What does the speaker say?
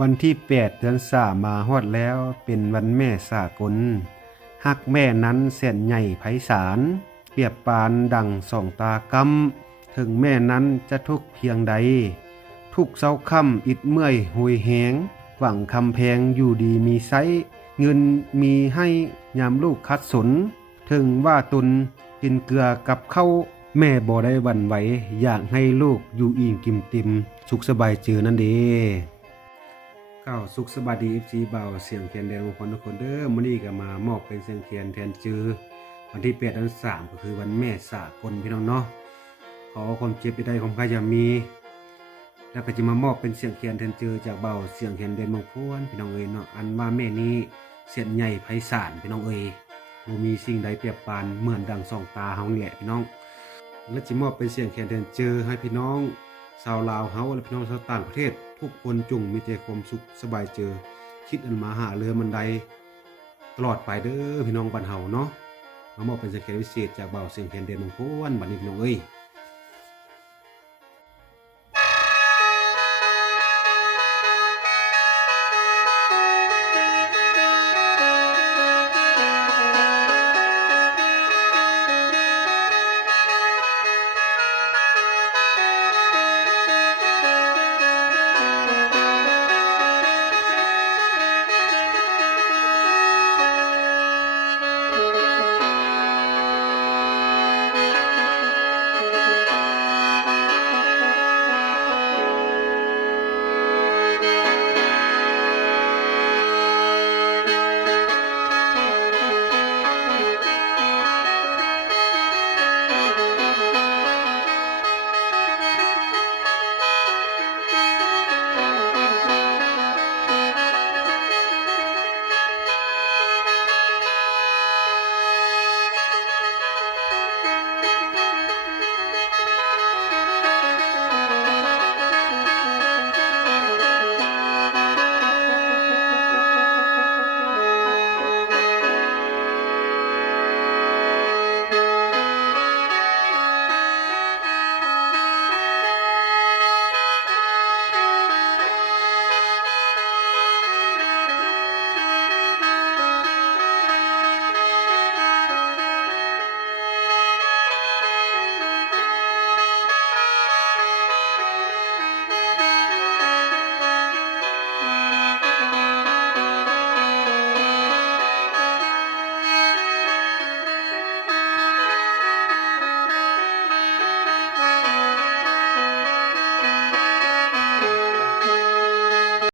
วันที่8 เดือน 3มาฮอดแล้วเป็นวันแม่สากลฮักแม่นั้นแสนใหญ่ไพศาลเปรียบปานดังสองตากำถึงแม่นั้นจะทุกข์เพียงใดทุกเช้าค่ำอิดเมื่อยหุยแหงหวังคำแพงอยู่ดีมีไซเงินมีให้ยามลูกคัดสนถึงว่าตุนกินเกลือกับข้าวแม่บ่ได้หวั่นไหวอยากให้ลูกอยู่อิ่มกิมติมสุขสบายเจอนั่นเด้ก้าวสุขสบายดี FC เบาเสียงแคนแดงของคนทุกคนเด้อมื้อนี้ก็มามอบเป็นเสียงแคนแทนจือวันที่8 เดือน 3ก็คือวันแม่สากลพี่น้องเนาะขอความเจ็บได้ความใครอย่ามีแล้วก็จะมามอบเป็นเสียงแคนแทนจือจากเบาเสียงแคนแดงเมืองพวนพี่น้องเอ้ยเนาะอันว่าแม่นี้เสียนใหญ่ไพศาลพี่น้องเอ้ยบ่มีสิ่งใดเปรียบปานเหมือนดังสองตาเฮานี่แหละพี่น้องและจะมอบเป็นเสียงแคนแทนจือให้พี่น้องชาวลาวเฮาและพี่น้องชาวต่างประเทศทุกคนจงมีแต่ความสุขสบายเจอคิดอันมาหาเรือมันใดตลอดไปเด้อพี่น้องบ้านเฮาเนาะมามอบเป็นเสียงแคนพิเศษจากเบาเสียงแคนเดนมงคลบัดนี้พี่น้องเอ้ย